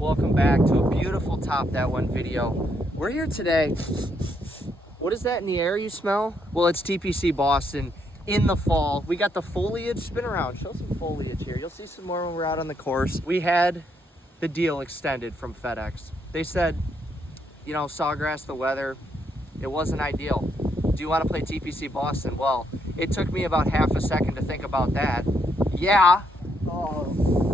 Welcome back to a beautiful Top That One video. We're here today. What is that in the air you smell? Well, it's TPC Boston in the fall. We got the foliage. Spin around, show some foliage here. You'll see some more when we're out on the course. We had the deal extended from FedEx. They said, you know, sawgrass, the weather, it wasn't ideal. Do you want to play TPC Boston? Well, it took me about half a second to think about that. Yeah. Oh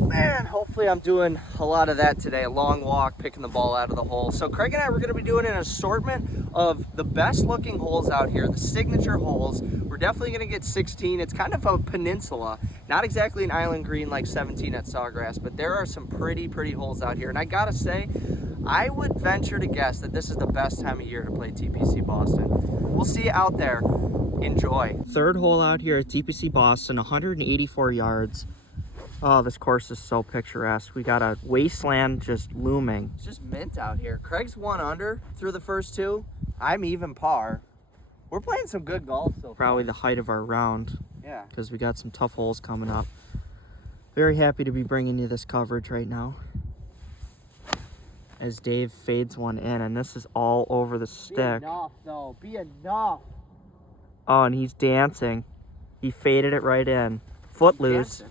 man, hopefully I'm doing a lot of that today. A long walk, picking the ball out of the hole. So Craig and I were going to be doing an assortment of the best looking holes out here, the signature holes. We're definitely going to get 16. It's kind of a peninsula, not exactly an island green like 17 at Sawgrass, but there are some pretty holes out here. And I gotta say, I would venture to guess that this is the best time of year to play TPC Boston. We'll see you out there. Enjoy. Third hole out here at TPC Boston, 184 yards. Oh, this course is so picturesque. We got a wasteland just looming. It's just mint out here. Craig's 1 under through the first 2. I'm even par. We're playing some good golf so far. Probably the height of our round. Yeah. Because we got some tough holes coming up. Very happy to be bringing you this coverage right now. As Dave fades one in, and this is all over the stick. Be enough, though. Be enough. Oh, and he's dancing. He faded it right in. Footloose.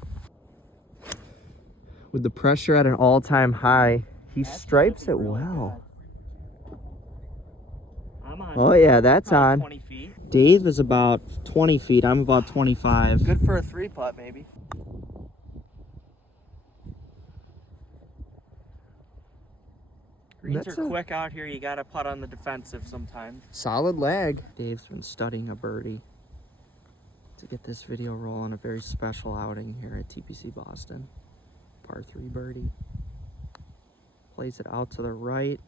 With the pressure at an all-time high, he stripes it well. I'm on. Oh yeah, that's on. 20 feet. Dave is about 20 feet. I'm about 25. Good for a 3-putt, maybe. Greens are quick out here. You got to putt on the defensive sometimes. Solid lag. Dave's been studying a birdie to get this video rolling. A very special outing here at TPC Boston. Par 3 birdie. Plays it out to the right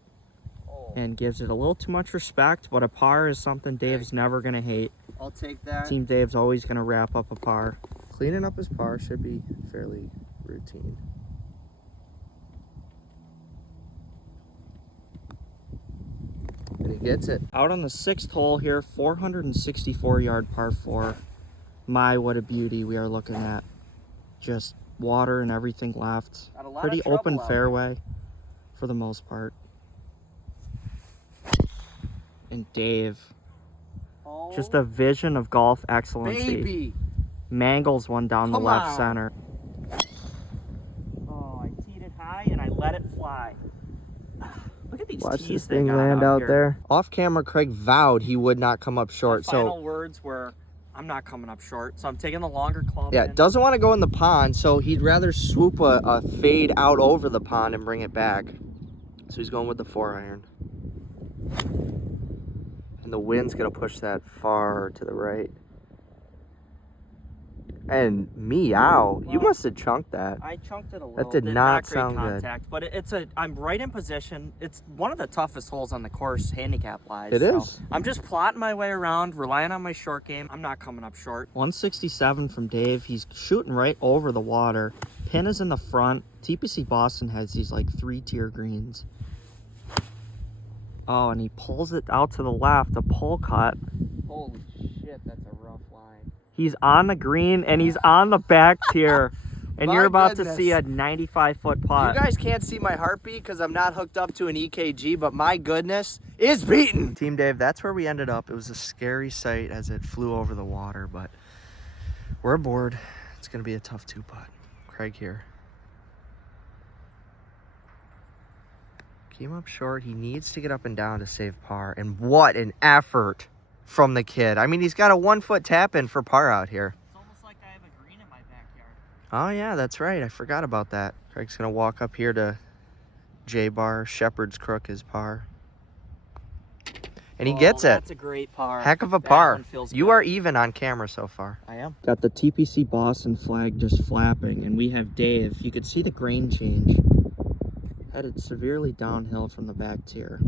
and gives it a little too much respect, but a par is something Dave's never going to hate. I'll take that. Team Dave's always going to wrap up a par. Cleaning up his par should be fairly routine. And he gets it. Out on the 6th hole here, 464 yard par 4. My, what a beauty we are looking at. Just water and everything left. Pretty open fairway for the most part. And Dave, just a vision of golf excellency. Baby. Mangles one down the left center. Oh, I teed it high and I let it fly. Look at these Watch tees this thing land out there. Off camera, Craig vowed he would not come up short. The final words were, I'm not coming up short, so I'm taking the longer club. Yeah, doesn't want to go in the pond, so he'd rather swoop a fade out over the pond and bring it back. So he's going with the 4-iron. And the wind's going to push that far to the right. And meow, you must have chunked that. I chunked it a little. That did not sound contact, good. But I'm right in position. It's one of the toughest holes on the course, handicap-wise. It is. I'm just plotting my way around, relying on my short game. I'm not coming up short. 167 from Dave. He's shooting right over the water. Pin is in the front. TPC Boston has these like 3-tier greens. Oh, and he pulls it out to the left, a pull cut. Holy shit, that's a rough line. He's on the green and he's on the back tier. And you're about to see a 95-foot putt. You guys can't see my heartbeat because I'm not hooked up to an EKG, but my goodness, is beaten. Team Dave, that's where we ended up. It was a scary sight as it flew over the water, but we're aboard. It's going to be a tough 2-putt. Craig here. Came up short. He needs to get up and down to save par. And what an effort from the kid. I mean, he's got a 1-foot tap in for par out here. It's almost like I have a green in my backyard. Oh, yeah, that's right. I forgot about that. Craig's going to walk up here to J-Bar. Shepherd's Crook is par. And he gets it. That's a great par. Heck of a par. You are even on camera so far. I am. Got the TPC Boston flag just flapping, and we have Dave. You could see the grain change. Headed severely downhill from the back tier.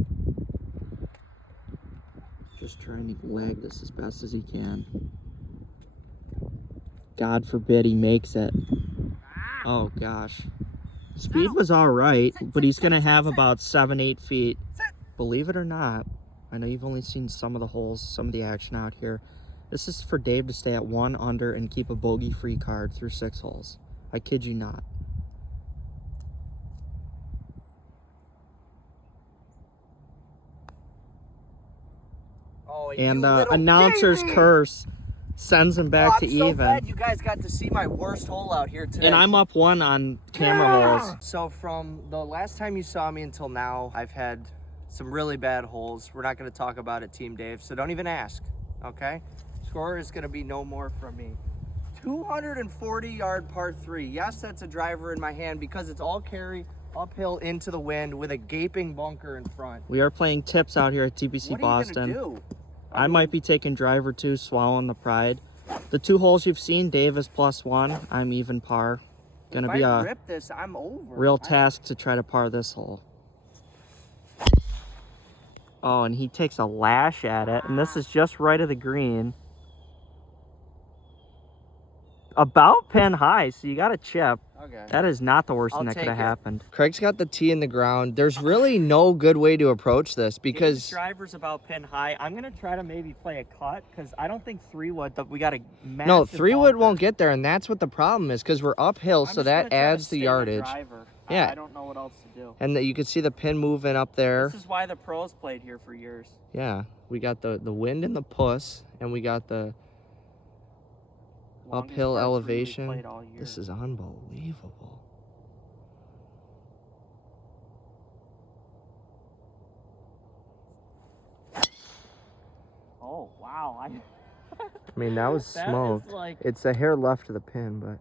Just trying to lag this as best as he can. God forbid he makes it. Oh gosh. Speed was all right, but he's going to have about 7-8 feet. Believe it or not, I know you've only seen some of the holes, some of the action out here. This is for Dave to stay at 1 under and keep a bogey-free card through 6 holes. I kid you not. Oh, And you the little announcer's baby! curse sends him back I'm to so even. glad you guys got to see my worst hole out here today. And I'm up 1 on camera holes. So from the last time you saw me until now, I've had some really bad holes. We're not going to talk about it, Team Dave, so don't even ask, okay? Score is going to be no more from me. 240-yard par 3. Yes, that's a driver in my hand because it's all carry uphill into the wind with a gaping bunker in front. We are playing tips out here at TPC What are Boston. you going to do? I might be taking driver 2, swallowing the pride. The 2 holes you've seen, Dave is +1. I'm even par. Gonna be a rip this, I'm over. real task to try to par this hole. Oh, and he takes a lash at it, and this is just right of the green. About pin high, so you got a chip. Okay. That is not the worst I'll thing that could have take it. happened. Craig's got the tee in the ground. There's really no good way to approach this because Dave's driver's about pin high. I'm gonna try to maybe play a cut because I don't think 3-wood. We got a massive no, 3-wood bunker. won't get there, and that's what the problem is because we're uphill, so that adds the yardage. Yeah. I don't know what else to do. And you can see the pin moving up there. This is why the pros played here for years. Yeah, we got the wind and the puss, and we got the Longest uphill par 3 we elevation. played all year. This is unbelievable. Oh wow! I mean, that was That is smoked. like- It's a hair left of the pin, but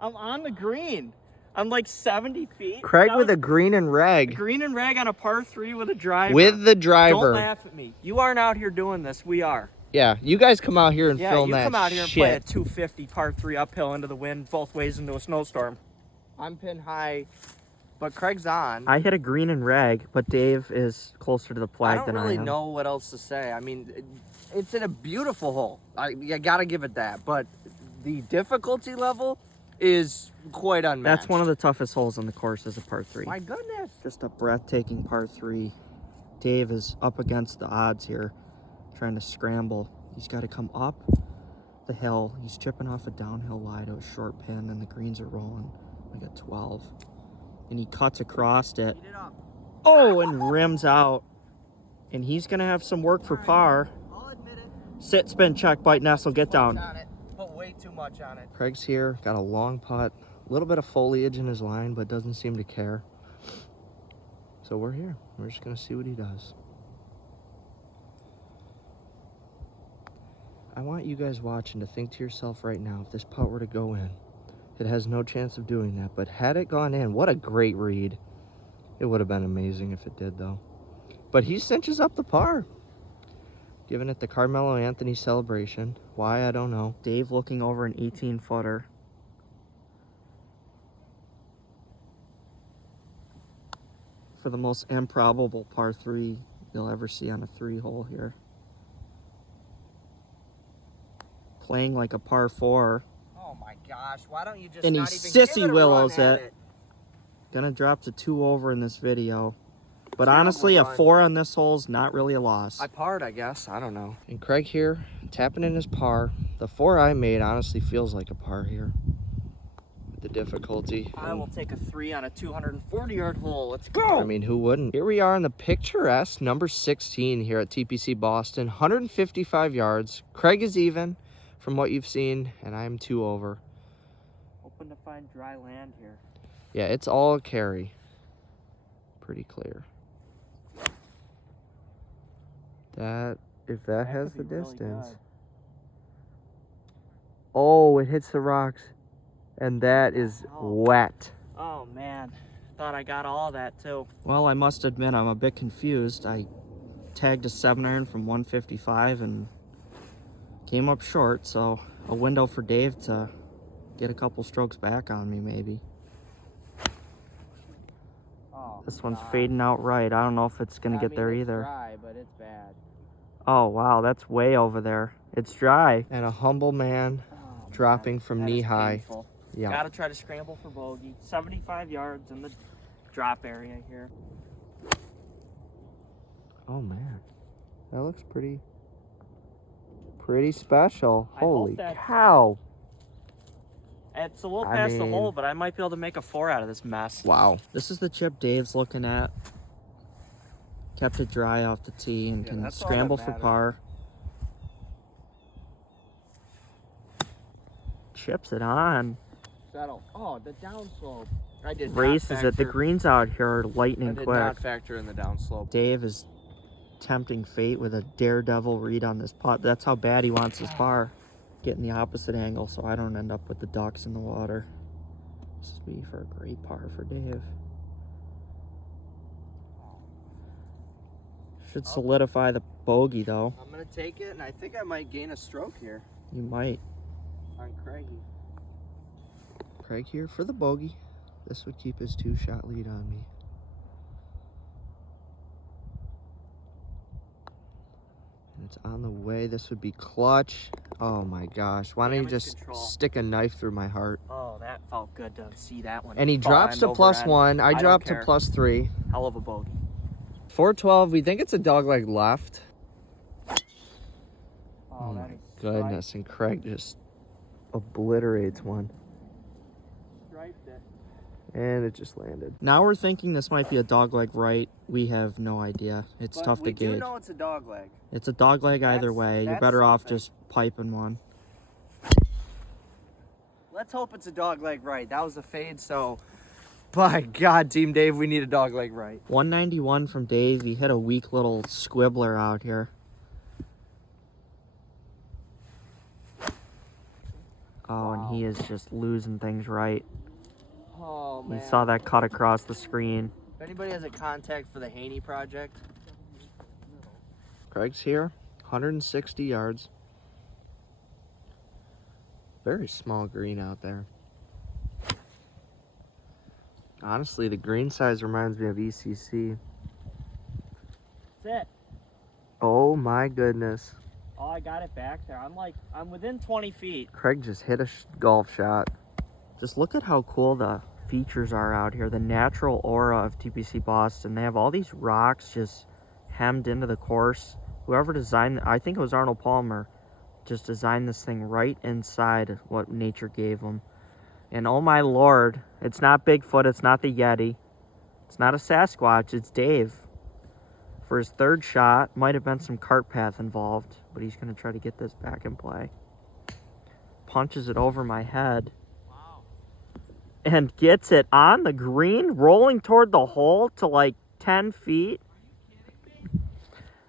I'm on the green. I'm like 70 feet. Craig That with was a green and reg. green and rag on a par 3 with a driver. With the Don't driver. laugh at me. You aren't out here doing this. We are. Yeah, you guys come out here and Yeah, film you that come out here and play a shit. 250 par 3 uphill into the wind both ways into a snowstorm. I'm pin high, but Craig's on. I hit a green and rag, but Dave is closer to the I flag don't than really I am. know what else to say. I mean, it's in a beautiful hole. You gotta give it that. But the difficulty level is quite unmatched. That's one of the toughest holes on the course is a par 3. My goodness. Just a breathtaking par 3. Dave is up against the odds here, trying to scramble. He's got to come up the hill. He's chipping off a downhill lie to a short pin, and the greens are rolling like a 12. And he cuts across it. Eat it up. Oh, and rims out. And he's going to have some work for par. I'll admit it. Sit, spin, check, bite, nestle, get down. On it. Put way too much on it. Craig's here, got a long putt, a little bit of foliage in his line, but doesn't seem to care. So we're here. We're just gonna see what he does. I want you guys watching to think to yourself right now, if this putt were to go in, it has no chance of doing that, but had it gone in, what a great read. It would have been amazing if it did, though. But he cinches up the par. Giving it the Carmelo Anthony celebration. Why, I don't know. Dave looking over an 18-footer. For the most improbable par 3 you'll ever see on a 3-hole here. Playing like a par 4. Oh my gosh, why don't you just And he not even give sissy it a willows run at it. Gonna drop to 2 over in this video. But Terrible honestly, a run. 4 on this hole is not really a loss. I parred, I guess. I don't know. And Craig here, tapping in his par. The 4 I made honestly feels like a par here. The difficulty. I will take a 3 on a 240-yard hole. Let's go! I mean, who wouldn't? Here we are in the picturesque number 16 here at TPC Boston. 155 yards. Craig is even from what you've seen, and I'm 2 over. Hoping to find dry land here. Yeah, it's all carry. Pretty clear. That, if that has the could be really distance. good. Oh, it hits the rocks. And that is Oh. wet. Oh man, thought I got all that too. Well, I must admit I'm a bit confused. I tagged a 7-iron from 155 and came up short, so a window for Dave to get a couple strokes back on me maybe. Oh, This one's fading out right. I don't know if it's gonna get there either. Dry, but it's bad. Oh wow, that's way over there. It's dry. and a humble man Oh, dropping from that knee is high. painful. Yeah. Gotta try to scramble for bogey. 75 yards in the drop area here. Oh man, that looks pretty special. I hope Holy that's- cow! It's a little I past the mean- hole, but I might be able to make a 4 out of this mess. Wow. This is the chip Dave's looking at. Kept it dry off the tee and Yeah, can that's all scramble that for matters. par. Chips it on. Settle. Oh, the downslope. I did Races not it. The factor, greens out here are I lightning did quick. not factor in the downslope. Dave is tempting fate with a daredevil read on this putt. That's how bad he wants his par. Getting the opposite angle so I don't end up with the ducks in the water. This would be for a great par for Dave. Should solidify the bogey though. I'm gonna take it, and I think I might gain a stroke here You might. on Craigie. Craig here for the bogey. This would keep his 2-shot lead on me. And it's on the way. This would be clutch. Oh my gosh. Why don't you Damage just control. stick a knife through my heart? Oh, that felt good to see that one. And he drops to +1. I don't dropped to care. +3. Hell of a bogey. 412. We think it's a dogleg left. Oh that my is goodness. And Craig just obliterates one. Striped it. And it just landed. Now we're thinking this might be a dogleg right. We have no idea. It's But tough to we gauge. do know it's a dog leg. It's a dogleg either That's- way. You're that's better off something. just piping one. Let's hope it's a dog leg right. That was a fade, so by God, Team Dave, we need a dog leg right. 191 from Dave. He hit a weak little squibbler out here. Oh, and he is just losing things right. Oh, You man. saw that cut across the screen. If anybody has a contact for the Haney project, Craig's here, 160 yards. Very small green out there. Honestly, the green size reminds me of ECC. that's it. Oh my goodness. Oh, I got it back there. I'm within 20 feet. Craig just hit a golf shot. Just look at how cool the features are out here. The natural aura of TPC Boston. They have all these rocks just hemmed into the course. Whoever designed, I think it was Arnold Palmer, just designed this thing right inside what nature gave them. And oh my Lord, it's not Bigfoot, it's not the Yeti, it's not a Sasquatch, it's Dave. For his third shot, might have been some cart path involved, but he's going to try to get this back in play. Punches it over my head. Wow. And gets it on the green, rolling toward the hole to like 10 feet.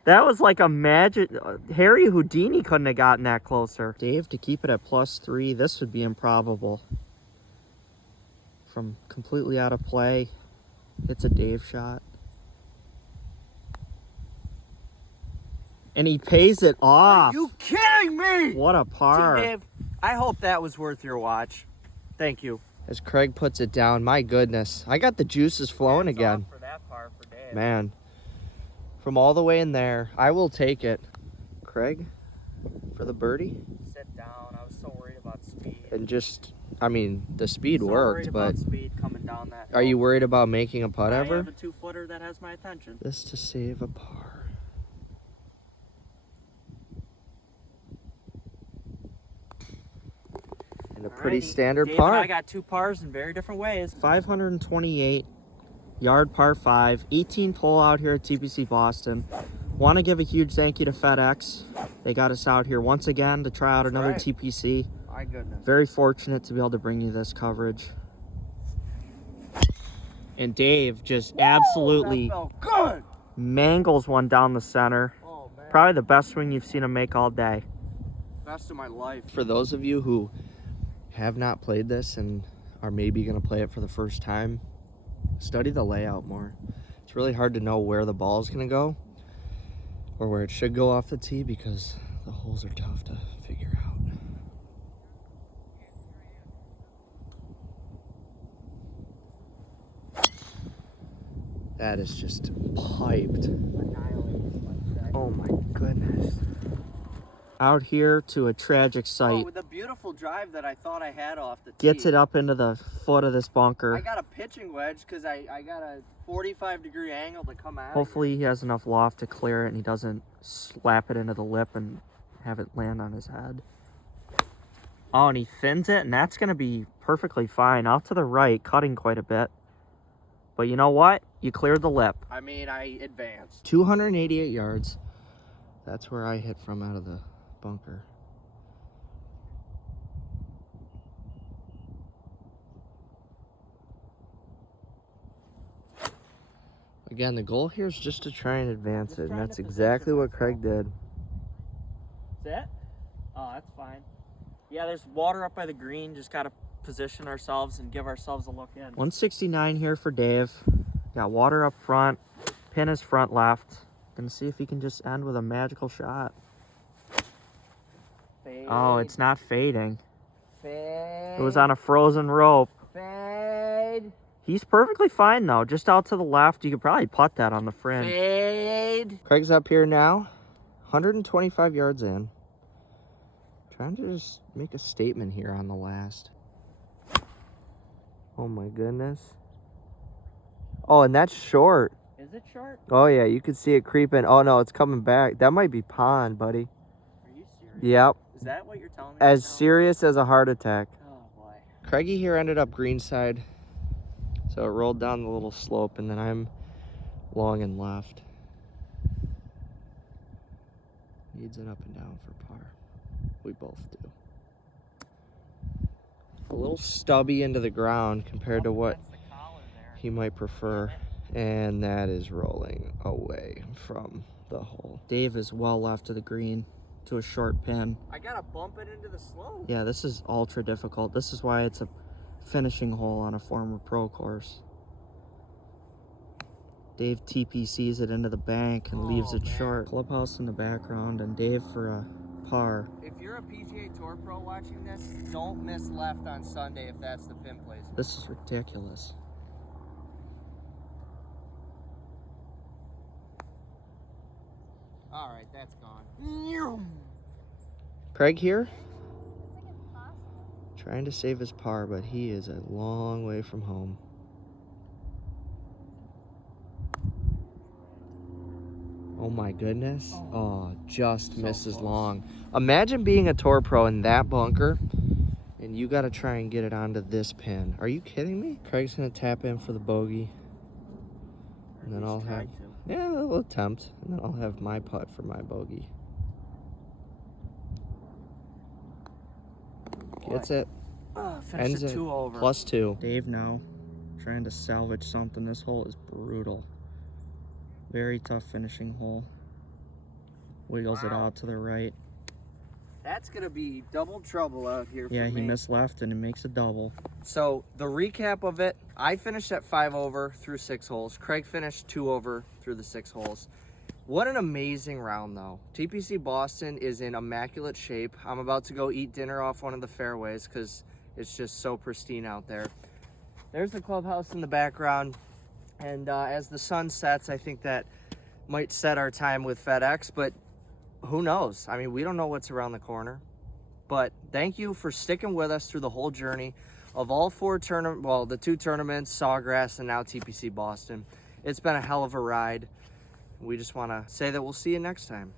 That was like a magic. Harry Houdini couldn't have gotten that closer. Dave to keep it at +3. This would be improbable. From completely out of play, it's a Dave shot. And he pays it off. Are you kidding me? What a par. Team Dave, I hope that was worth your watch. Thank you. As Craig puts it down, my goodness. I got the juices flowing Hands again. off for that par for Dave. Man. From all the way in there, I will take it. Craig, for the birdie. Sit down. I was so worried about speed. And just, I mean, the speed So worked, worried but about speed coming down that are hill. you worried about making a putt I ever? have a 2-footer that has my attention. This to save a par. And a pretty Alrighty. standard Dave par. and I got 2 pars in very different ways. 528 yard par 5, 18th hole out here at TPC Boston. Want to give a huge thank you to FedEx. They got us out here once again to try out another right. TPC. My goodness. Very fortunate to be able to bring you this coverage. And Dave just absolutely That felt good. mangles one down the center. Oh, man. Probably the best swing you've seen him make all day. Best of my life. For those of you who have not played this and are maybe going to play it for the first time, study the layout more. It's really hard to know where the ball is going to go or where it should go off the tee because the holes are tough to figure out. That is just piped. Oh my goodness. Out here to a tragic sight. Oh, with the beautiful drive that I thought I had off the tee. Gets it up into the foot of this bunker. I got a pitching wedge because I got a 45-degree angle to come out. Hopefully he has enough loft to clear it and he doesn't slap it into the lip and have it land on his head. Oh, and he thins it, and that's going to be perfectly fine. Out to the right, cutting quite a bit. But you know what? You cleared the lip. I mean, I advanced. 288 yards. That's where I hit from out of the bunker. Again, the goal here is just to try and advance it, and that's exactly what Craig did. Is that? Oh, that's fine. Yeah, there's water up by the green. Just got to position ourselves and give ourselves a look in. 169 here for Dave. Got water up front. Pin is front left. Gonna see if he can just end with a magical shot. Fade. Oh, it's not fading. Fade. It was on a frozen rope. Fade. He's perfectly fine though, just out to the left. You could probably putt that on the fringe. Fade. Craig's up here now, 125 yards in. Trying to just make a statement here on the last. Oh my goodness. Oh, and that's short. Is it short? Oh yeah, you can see it creeping. Oh no, it's coming back. That might be pond, buddy. Are you serious? Yep. Is that what you're telling me? As right now? serious as a heart attack. Oh boy. Craigie here ended up greenside. So it rolled down the little slope, and then I'm long and left. Needs it up and down for par. We both do. A little stubby into the ground compared to what That's the collar there. he might prefer. And that is rolling away from the hole. Dave is well left of the green to a short pin. I gotta bump it into the slope. Yeah, this is ultra difficult. This is why it's a finishing hole on a former pro course. Dave TPCs it into the bank and leaves it short. Clubhouse in the background and Dave for a par. If you're a PGA Tour pro watching this, don't miss left on Sunday if that's the pin placement. This is ridiculous. All right, that's gone. Craig here, trying to save his par, but he is a long way from home. Oh my goodness. Oh, just misses long. Imagine being a tour pro in that bunker and you got to try and get it onto this pin. Are you kidding me? Craig's going to tap in for the bogey. And then I'll have, yeah, we'll attempt. And then I'll have my putt for my bogey. Gets it. Finish Ends it it 2 over. +2. Dave now trying to salvage something. This hole is brutal. Very tough finishing hole. Wiggles it out to the right. That's gonna be double trouble out here for Yeah, me. he missed left and it makes a double. So the recap of it, I finished at 5 over through 6 holes. Craig finished 2 over through the 6 holes. What an amazing round though. TPC Boston is in immaculate shape. I'm about to go eat dinner off one of the fairways because it's just so pristine out there. There's the clubhouse in the background. And as the sun sets, I think that might set our time with FedEx, but who knows? I mean, we don't know what's around the corner. But thank you for sticking with us through the whole journey of all 4 tournaments, well, the 2 tournaments, Sawgrass, and now TPC Boston. It's been a hell of a ride. We just want to say that we'll see you next time.